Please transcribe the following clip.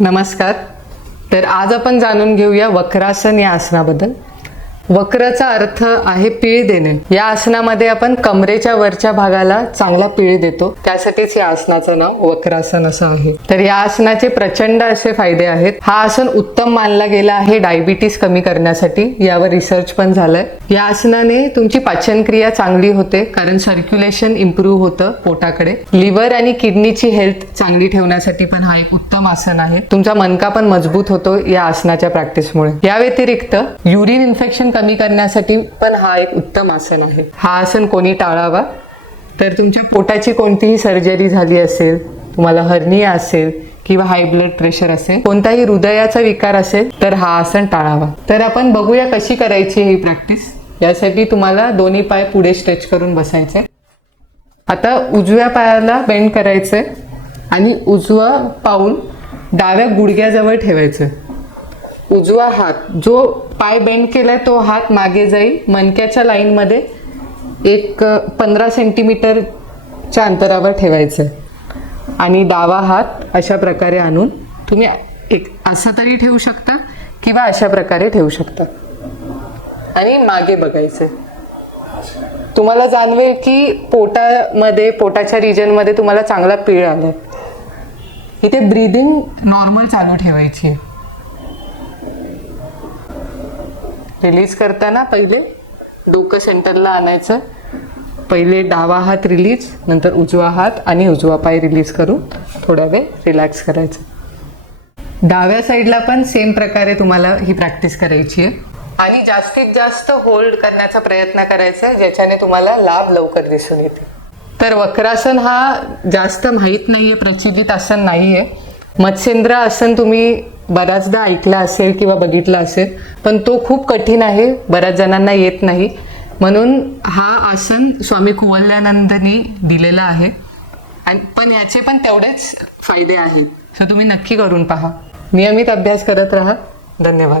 नमस्कार. तर आज आपण जाणून घेऊया वक्रासन या आसनाबद्दल. वक्रचा अर्थ आहे पीळ देणे. या आसनामध्ये आपण कमरेच्या वरच्या भागाला चांगला पीळ देतो. त्यासाठीच या आसनाचं नाव वक्रासन असं आहे. तर या आसनाचे प्रचंड असे फायदे आहेत. हा आसन उत्तम मानला गेला आहे डायबिटीस कमी करण्यासाठी. यावर रिसर्च पण झालाय. या आसनाने तुमची पाचनक्रिया चांगली होते कारण सर्क्युलेशन इम्प्रूव्ह होतं पोटाकडे. लिव्हर आणि किडनीची हेल्थ चांगली ठेवण्यासाठी पण हा एक उत्तम आसन आहे. तुमचा मनका पण मजबूत होतो या आसनाच्या प्रॅक्टिसमुळे. या व्यतिरिक्त युरिन इन्फेक्शन कमी करण्यासाठी? पण हा एक उत्तम आसन आहे. हा आसन कोणी टाळावा? तर तुमच्या पोटाची कोणतीही सर्जरी झाली असेल तुम्हाला हर्निया असेल किंवा हाय ब्लड प्रेशर असेल कोणताही हृदयाचा विकार असेल तर हा आसन टाळावा. तर आपण बघूया कशी करायची ही प्रॅक्टिस यासाठी तुम्हाला दोन्ही पाय पुढे स्ट्रेच करून बसायचे. आता उजव्या पायाला बेंड करायचंय आणि उजवा पाऊल डाव्या गुडघ्याजवळ ठेवायचं. उजवा हात जो पाय बेंड केलाय तो हात मागे जाईल. मणक्याच्या लाईनमध्ये एक पंधरा सेंटीमीटरच्या अंतरावर ठेवायचं आहे आणि डावा हात अशा प्रकारे आणून तुम्ही एक असं तरी ठेवू शकता किंवा अशा प्रकारे ठेवू शकता. आणि मागे बघायचं तुम्हाला जाणवेल की पोटामध्ये पोटाच्या रिजनमध्ये तुम्हाला चांगला पीळ आलाय. इथे ब्रीदिंग नॉर्मल चालू ठेवायची रिलीज करताना पहिले डोकं सेंटरला आणायचं. पहिले डावा हात रिलीज नंतर उजवा हात आणि उजवा पाय रिलीज करून थोडा वेळ रिलॅक्स करायचं. डाव्या साईडला पण सेम प्रकारे तुम्हाला ही प्रॅक्टिस करायची आहे. आणि जास्तीत जास्त होल्ड करण्याचा प्रयत्न करायचा आहे, ज्याच्याने तुम्हाला लाभ लवकर दिसून येते. तर वक्रासन हा जास्त माहीत नाहीये प्रचलित आसन नाहीये. मत्स्येंद्र आसन तुम्ही बऱ्याचदा ऐकला असेल किंवा बघितला असेल पण तो खूप कठीण आहे बऱ्याच जणांना येत नाही. म्हणून हा आसन स्वामी कुवल्यानंदनी दिलेला आहे. आणि पण याचे पण तेवढेच फायदे आहेत. सो तुम्ही नक्की करून पहा. नियमित अभ्यास करत राहा. धन्यवाद.